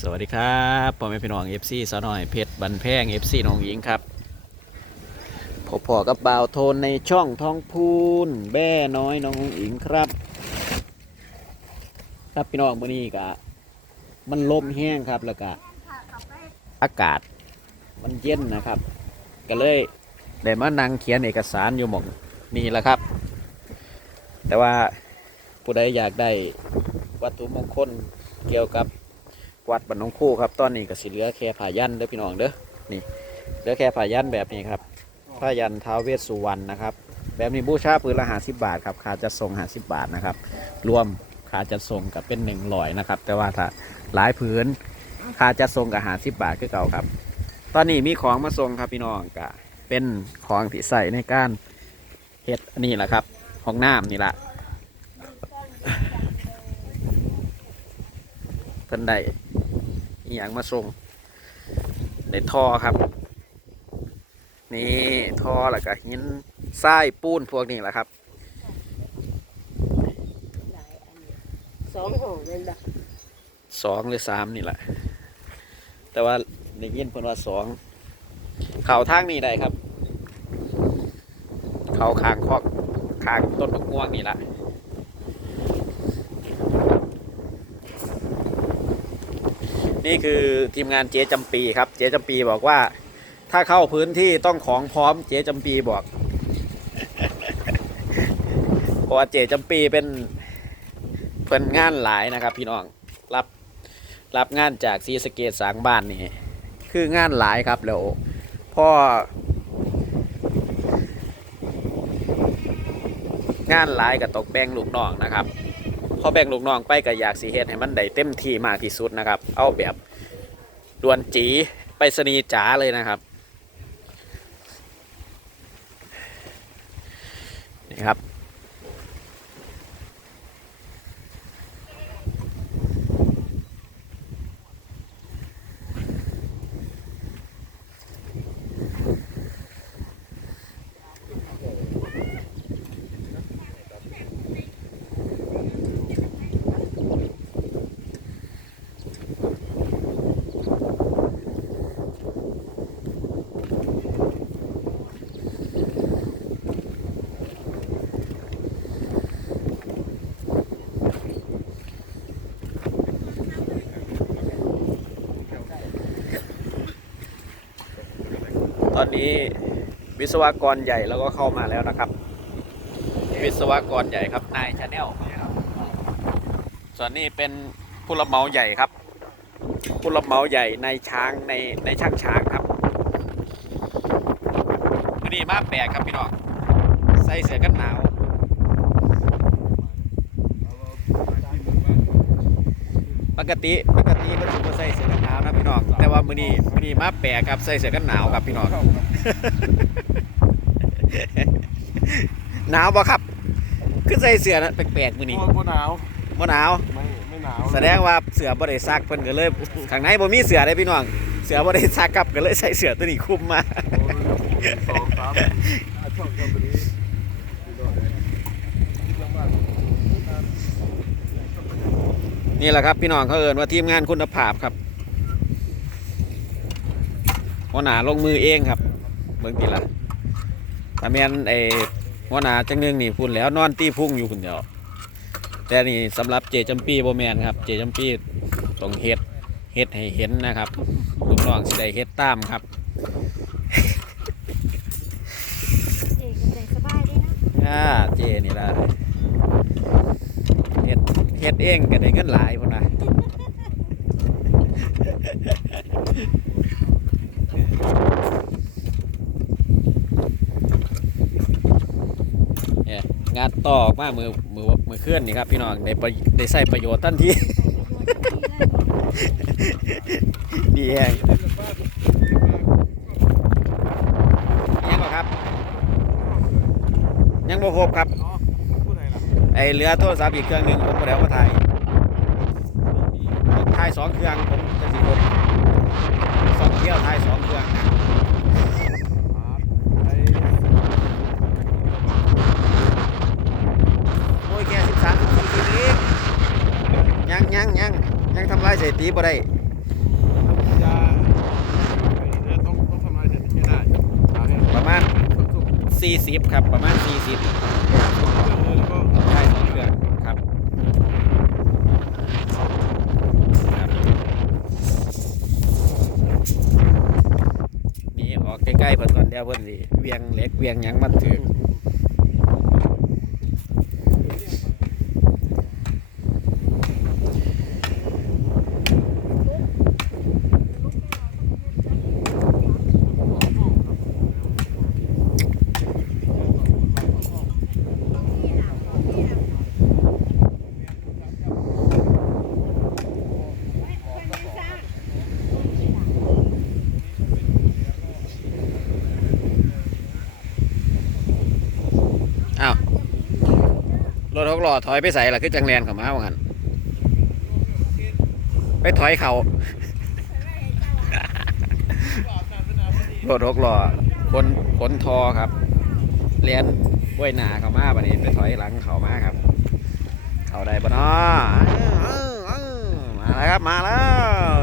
สวัสดีครับพ่อแม่พี่น้อง FC สาวน้อยเพชรบันแพง FC น้องหญิงครับพบพอกับบ่าวโทนในช่องท้องพูนแบ่น้อยน้องหญิงครับ ครับพี่น้องมื้อนี้ก็มันลมแห้งครับแล้วก็อากาศมันเย็นนะครับ ก็เลยได้มานั่งเขียนเอกสารอยู่หม่องนี่แหละครับ แต่ว่าผู้ใดอยากได้วัตถุมงคลเกี่ยวกับ วัดบ้านหนองคู่ครับตอนนี้ก็สิเหลือแค่ผายันเด้อพี่น้องเด้อนี่เหลือแค่ผายันแบบนี้ครับผ้ายันท้าวเวสสุวรรณนะครับแบบนี้บูชาปืนละหาสิบบาทครับค่าจะส่งหาสิบบาทนะครับรวมค่าจะส่งกับเป็นหนึ่งลอยนะครับแต่ว่าถ้าหลายผืนค่าจะส่งกับหาสิบบาทคือเก่าครับ ตอนนี้มีของมาส่งครับพี่น้องก็เป็นของที่ใส่ในการเฮ็ดนนี้แหละครับห้องน้ำนี่แหละเพิ่นได้ อหย่างมาส่งในท่อครับ นี่ท่อแล้วก็หินทรายปูนพวกนี้แหละครับหลายอันอยู่สองห้องเลยแบบสองหรือสามนี่แหละ แต่ว่าในยินเพิ่นว่าสองเขาทางนี้ได้ครับ เขาคางคอกคางต้นมะม่วงนี่แหละ นี่คือทีมงานเจ๊จำปีครับ เจ๊จำปีบอกว่า ถ้าเข้าพื้นที่ต้องของพร้อมเจ๊จำปีบอกเพราะว่าเจ๊จำปีเป็นเพิ่นงานหลายนะครับ พี่น้องรับรับงานจากซีสเกตสางบ้านนี่คืองานหลายครับแล้วพ่องานหลายกับตกแบงลูกน้องนะครับ พอแบ่งลูกน้องไปก็อยากสีเฮ็ดให้มันได้เต็มที่มากที่สุดนะครับ เอาแบบดวนจีไปสนีจ๋าเลยนะครับนี่ครับ นี้วิศวกรใหญ่แล้วก็เข้ามาแล้วนะครับ วิศวกรใหญ่ครับนายชาแนลส่วนนี้เป็นผู้รับเหมาใหญ่ครับ ผู้รับเหมาใหญ่ในช้างในในช่างช้างครับนี่มาแปลกครับพี่น้องใส่เสื้อกันหนาว กติปกติมันก็ใส่เสื้อกันหนาวนะพี่น้องแต่ว่ามื้อนี้มื้อนี้มาแปลครับใส่เสื้อกันหนาวครับพี่น้องหนาวบ่ครับคือใส่เสื้อนะแปลกๆมื้อนี้บ่หนาวบ่หนาวไม่ไม่หนาวแสดงว่าเสื้อบ่ได้ซักเพิ่นก็เลยข้างในบ่มีเสื้อเลยพี่น้องเสื้อบ่ได้ซักกับก็เลยใส่เสื้อตัวนี้คุมมา2 3 นี่แหละครับพี่น้องเขาเอิ้นว่าทีมงานคุณภาพครับหัวหน้าลงมือเองครับเบิ่งติล่ะถ้าแม่นไอ้หัวหน้าจังหนึงนี่พุ่นแล้วนอนตีพุ่งอยู่พุ่นเดียวแต่นี่สำหรับเจจำปีโบแมนครับ เจจำปีต้องเฮ็ดเฮ็ดให้เห็นนะครับลูกน้องสิได้เฮ็ดตามครับเอกใจสบายดีนะอ่าเจนี่ละเฮ็ด เฮ็ดเองก็ได้เงินหลายพุ่นนะเนี่ยงานต่อออกมามือมือมือเคลื่อนนี่ครับพี่น้องได้ประได้ใส่ประโยชน์ทันทีดีแฮงยังบ่ครับ ยังบ่ครบครับผู้ใดล่ะ ไอเหลือโทรศัพท์อีกเครื่องหนึ่งผมก็แล้วมาถ่ายถ่ายสองเครื่องผมจะสิครบสองเที่ยวถ่ายสองเครื่องไอ้โอ้ยแค่สิบสามสิบสี่ปีเองยังยังยังยังทำลายสถิติบ่ได้ต้องต้องทำลายเสร็จให้ได้เอาให้ประมาณสุก40 ครับ ประมาณ 40 ๆแล้วก็ ใช่สองเครื่องครับครับนี่ออก ใกล้เพิ่นก่อนเดี๋ยวเพิ่นสิเวียงเหล็กเวียงหยังมันถึง หกล้อถอยไปใส่ละคือจังแลนเข้ามาว่างั้นไปถอยเขารถหกล้อคนขนทอครับเลียนบ้วยหนาเข้ามาบัดนี้ไปถอยหลังเขามาครับ เขาได้ปะเนาะอ้าวอ้าวมาแล้วครับมาแล้ว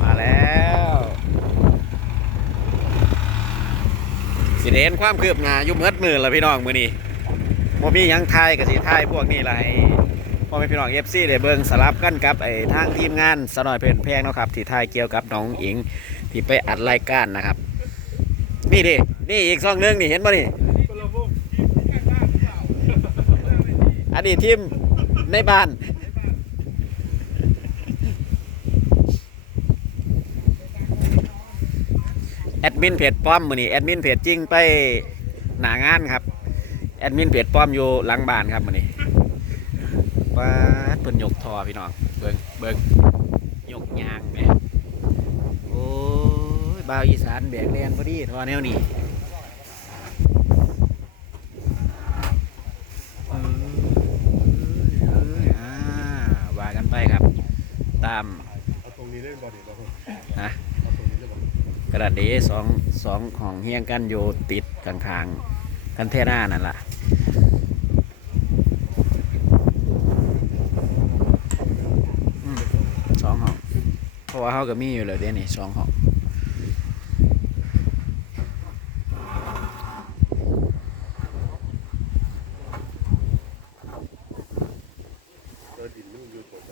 มาแล้ว สิเห็นความคืบหน้าอยุ่เมืดมือละพี่น้องมือนี้โมมีหยังไทยกับสีไทยพวกนี้ละให้พ่อแม่พี่น้องเอฟซีได้เบิ่งสลับกันกับไอ้ทางทีมงานสนอยเพลินแพงเนาะครับที่ไทยเกี่ยวกับน้องอิงที่ไปอัดรายการนะครับ นี่ดินี่อีกซองหนึงนี่เห็นป่ะนี่อันนี้ทีมในบ้าน แอดมินเพจป้อมมือนี้แอดมินเพจจริงไปหนางานครับแอดมินเพจป้อมอยู่หลังบ้านครับมือนี้ว้าดเพิ่นยกทอพี่น้องเบิ่งเบิ่งยกยางแหม่โอ้ยบ่าวอีสานแบกแลนพอดีทอแนวนี้เอ้ยเอ้ยอ่าว่ากันไปครับ ตามเอาตรงนี้ได้บ่ดิเราฮะเอาตรงนี้ได้บ่ก ระดาษเดสองสองของเฮียงกันอยู่ติดกลางทางกันเทน่านั่นล่ะสองห้องเพราะว่าเขาก็มีอยู่เลยเดี๋ยวนี้สองห้อง เออดินมันอยู่ตรงไห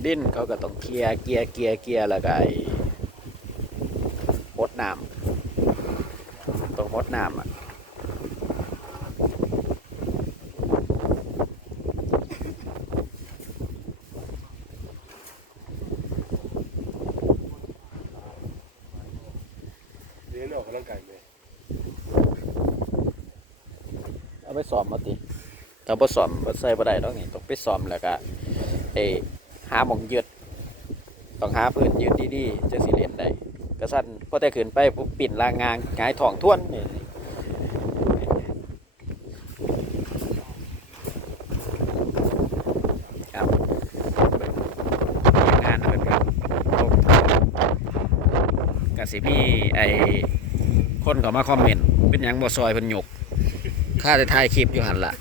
น ดินเขาก็ต้องเคลียร์เกียร์เกียร์เกียร์แล้วก็ไอ้หดน้ำต้องหดน้ำอะเรียนออกกำลังกายไหมเอาไปซ้อมมาติถ้าบ่ซ้อมบ่ใส่บ่ได้ดอกนี่ต้องไปซ้อมแล้วก็ไอ้ หาหม่องยืดต้องหาพื้นยืดดีๆจังสิเล่นได้กระสั่นพอแต่ขึ้นไปปุ๊บปิ่นลางงางหงายท้องท่วนนี่ครับงานเพิ่นก็ลงก็สิมีไอ้คนเข้ามาคอมเมนต์เป็นยังบ่ซอยเพิ่นยกข้าจะถ่ายคลิปอยู่หันละ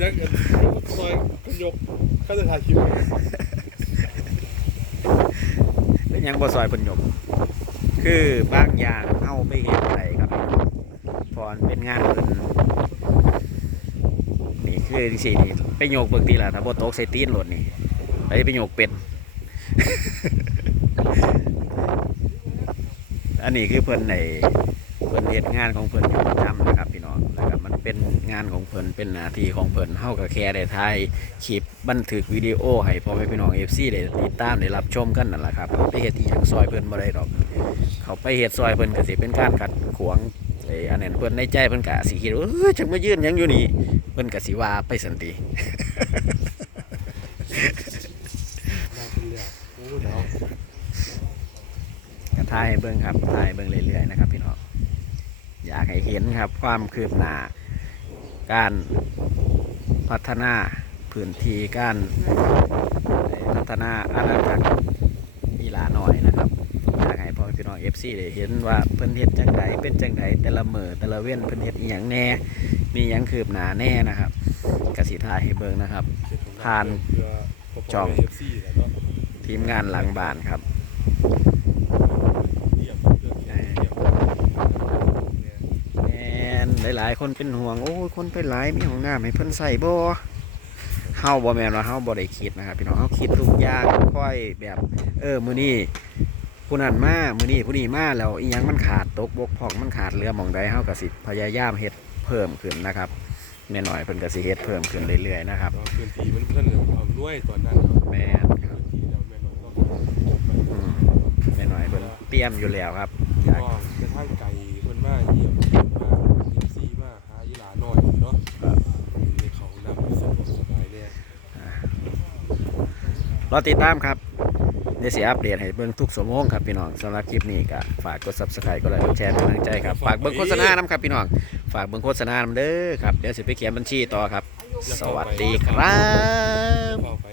เจอว่าจะวันเป็นยังซอยคุณยกเขาจะถ่ายคลิปเป็นยังบ่ซอยเพิ่นยก คือบางอย่างเอาไปเฮ็ดได้ครับพรเป็นงานเพิ่นนี่คือสินี่ไปโยกเบิ่งทีละถ้าบ่ตกใส่ตีนหลดนี่ไปไปโยกเป็ดอันนี้คือเพิ่นในเพิ่นเฮ็ดงานของเพิ่นอยู่ประจำนะครับ เป็นงานของเพิ่นเป็นหน้าที่ของเพิ่นเฮาก็แค่ได้ถ่ายคลิปบันทึกวิดีโอให้พ่อแม่พี่น้อง FC ได้ติดตามได้รับชมกันนั่นแหละครับเขาไปเฮ็ดอีหยังซอยเพิ่นบ่ได้ดอก เขาไปเฮ็ดซอยเพิ่นก็สิเป็นการขัดขวางไอ้อันนั้นเพิ่นในใจเพิ่นก็สิคิดว่าเอ้ยจังมายืนหยังอยู่นี่เพิ่นก็สิว่าไปสันติ มาเป็นแล้วโอ้เดี๋ยวก็ถ่ายให้เบิ่งครับถ่ายให้เบิ่งเรื่อยๆนะครับพี่น้องอยากให้เห็นครับความคืบหน้า การพัฒนาพื้นที่การพัฒนาอาณาจักรอีหลาหน่อยนะครับอยากให้พ่อแม่พี่น้องเอฟซีได้เห็นว่าเพิ่นเฮ็ดจังไดเป็นจังไดแต่ละมือแต่ละเว้นเพิ่นเฮ็ดอีหยังแหน่ มีหยังคืบหน้าแน่นะครับกสิถ่ายให้เบิ่งนะครับ ผ่านเพื่อพบช่องเอฟซีแล้วก็ทีมงานหลังบ้านครับ เยี่ยมเพื่อแค่เยี่ยมเนี่ย แม่น หลายๆ คนเป็นห่วง โอ้ยคนไปหลายมีห้องน้ำให้เพิ่นใส่บ่เฮาบ่แม่นว่าเฮาบ่ได้คิดนะครับพี่น้องเฮาคิดทุกอย่างค่อยแบบ เออมื้อนี้ผู้นั้นมามื้อนี้ผู้นี้มาแล้วอีหยังมันขาดตกบกพร่องมันขาดเหลือหม่องใดเฮาก็สิพยายามเฮ็ดเพิ่มขึ้นนะครับแม่น้อยเพิ่นก็สิเฮ็ดเพิ่มขึ้นเรื่อยๆนะครับแล้วพื้นที่มันเพิ่นเอาเอาด้วยตอนนั้นเนาะแม่นครับพื้นที่เราแม่นอนก็ไปอืมแม่น้อยเพิ่นเตรียมอยู่แล้วครับอยากก็จะทางไกลเพิ่นมาเยี่ยมเยี่ยมมาเอฟซีมาหาอีหลาหน่อยเนาะ ครับ ในเขานำสะดวกสบายเนี่ย รอติดตามครับเดี๋ยวสิอัปเดตให้เบิ่งทุกสมงครับพี่น้องสำหรับคลิปนี้ก็ฝากกด Subscribe กดไลค์กดแชร์เป็นกำลังใจครับฝากเบิ่งโฆษณานำครับพี่น้องฝากเบิ่งโฆษณานำเด้อครับเดี๋ยวสิไปเขียนบัญชีต่อครับ สวัสดีครับ เข้าไป